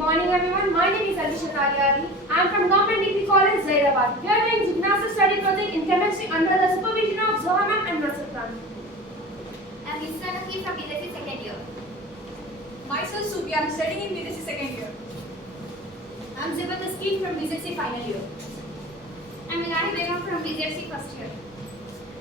morning everyone. My name is Alisha Kalyani. I am from Government Degree College, Zairabad. We are doing gymnasium study project in chemistry under the supervision of Zohaman and Nasir Khan. I am Isra Nakeem from BSc second year. Myself Subi, I am studying in BSc second year. I am Zibat Askeen from BSc final year. I am Ilahi Begum from BSc first year.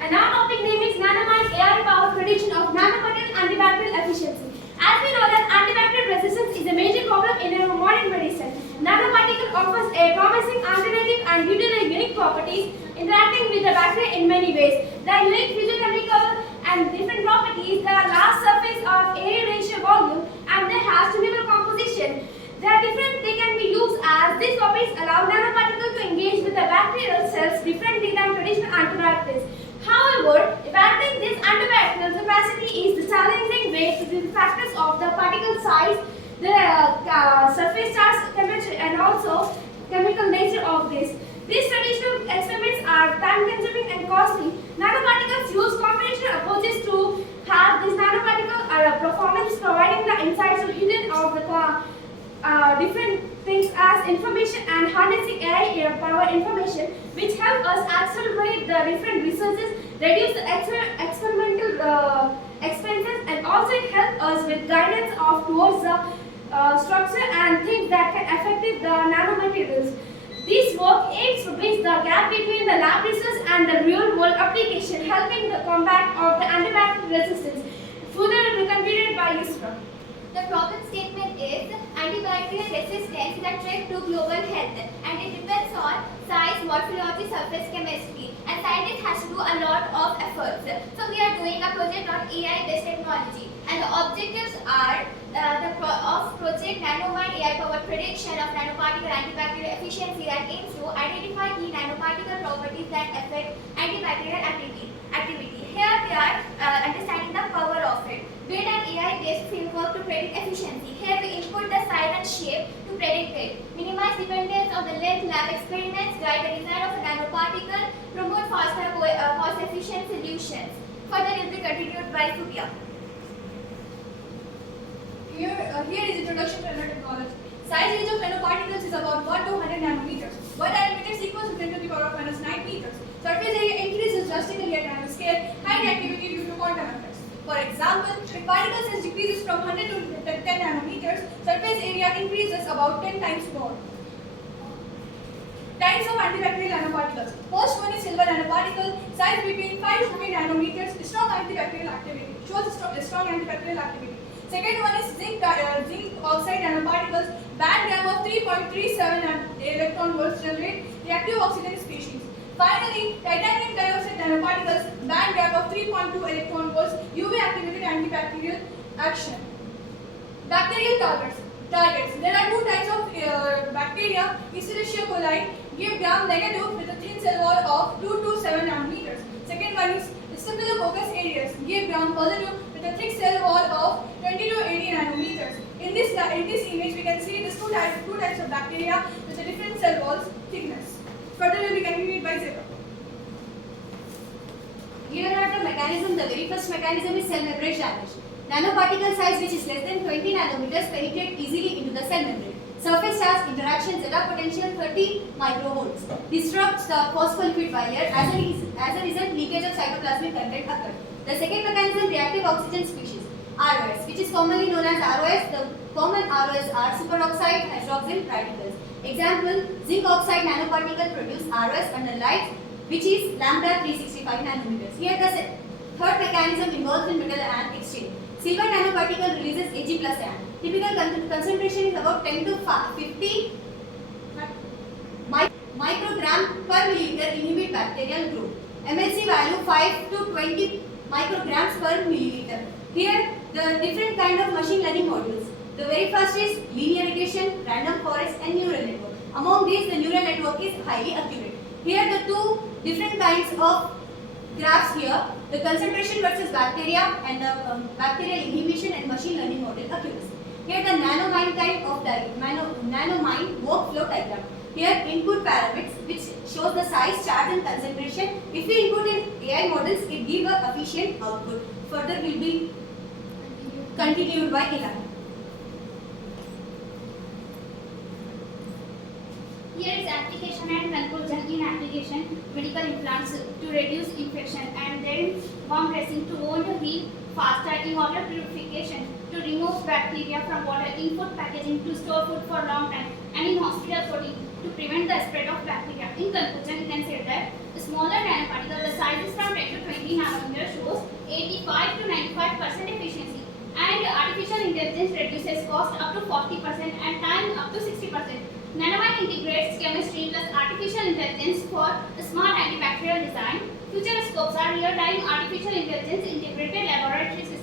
And our topic name is Nanomine AI powered prediction of nanoparticle antibacterial efficiency. As we know that antibacterial resistance is a major problem in our modern medicine. Nanoparticle offers a promising alternative and due to their unique properties, interacting with the bacteria in many ways. Their unique physiochemical and different properties, their large surface of area ratio volume, and they have tunable composition. They can be used as these properties allow nanoparticles to engage with the bacterial cells differently than traditional antibiotics. However, evaluating this antibacterial capacity is the challenging way to the factors of the particle size, the surface charge, temperature, and also chemical nature of this. These traditional experiments are time-consuming and costly. Nanoparticles use computational approaches to have this nanoparticle performance, providing the insights to hidden of the different things as information and harnessing AI power information, which help us accelerate the different researches, reduce the experimental expenses, and also help us with guidance of towards the structure and things that can affect the nanomaterials. This work aims to bridge the gap between the lab research and the real-world application, helping the combat of the antibacterial resistance. Further contributed by Yusra. The problem statement is antibacterial resistance is a threat to global health and it depends on size, morphology, surface chemistry, and scientists has to do a lot of efforts. So we are doing a project on AI-based technology, and the objectives are of project Nanomine AI powered prediction of nanoparticle antibacterial efficiency that aims to identify key nanoparticle properties that affect antibacterial activity. Here we are understanding the power of it. Build an AI-based framework to predict efficiency. Here we input the size and shape to predict it. Minimize dependence on the length lab experiments. Guide the design of a nanoparticle. Promote faster, cost-efficient solutions. Further will be continued by Subia. Here is introduction to nanotechnology. Size range of nanoparticles is about 1 to 100 nanometers. 1 nanometer is equal to 10 to the power of minus 9 meters. Surface area increases drastically at nanoscale, high reactivity due to quantum effects. For example, if particle size decreases from 100 to 10 nanometers, surface area increases about 10 times more. Types of antibacterial nanoparticles. First one is silver nanoparticle, size between 5 to 15 nanometers, strong antibacterial activity, shows strong antibacterial activity. Second one is zinc oxide nanoparticles, band gap of 3.37 electron volts, generate reactive oxygen species. Finally, titanium dioxide nanoparticles, band gap of 3.2 electron volts, UV activated antibacterial action. Bacterial targets. There are two types of bacteria. Escherichia coli give gram-negative with a thin cell wall of 2 to 7 nanometers. Second one is Staphylococcus aureus give gram-positive with a thick cell wall of 20 to 80 nanometers. In this image, we can see these two types of bacteria with a different cell walls thickness. Further will be continued by Zero. Here are the mechanism. The very first mechanism is cell membrane damage. Nanoparticle size which is less than 20 nanometers penetrate easily into the cell membrane. Surface charge interaction zeta potential 30 microvolts. Disrupts the phospholipid barrier. As a result, leakage of cytoplasmic content occurs. The second mechanism, reactive oxygen species. ROS, which is commonly known as ROS. The common ROS are superoxide hydroxyl radicals. Example, zinc oxide nanoparticle produce ROS under light, which is lambda 365 nanometers. Here the third mechanism involves in metal ion exchange. Silver nanoparticle releases Ag plus ion. Typical concentration is about 10 to 50 microgram per milliliter inhibit bacterial growth. MLC value 5 to 20 micrograms per milliliter. Here the different kind of machine learning modules. The very first is linear regression, random forest, and neural network. Among these, the neural network is highly accurate. Here the two different kinds of graphs here, the concentration versus bacteria and the bacterial inhibition and machine learning model accuracy. Here the nanomine kind of nanomine workflow diagram. Here input parameters which shows the size, charge and concentration. If we input in AI models, it gives a efficient output. Further will be continued by Ilan. Here is application and conclusion. In application, medical implants to reduce infection, and then warm dressing to wound heal faster. In water purification to remove bacteria from water. In food packaging to store food for long time, and in hospital coating to prevent the spread of bacteria. In conclusion, we can say that the smaller nanoparticle, the size is from 10 to 20 nanometers, shows 85 to 95% efficiency, and artificial intelligence reduces cost up to 40% and time up to 60%. Nanomine integrates chemistry plus artificial intelligence for a smart antibacterial design. Future scopes are real-time artificial intelligence integrated laboratory systems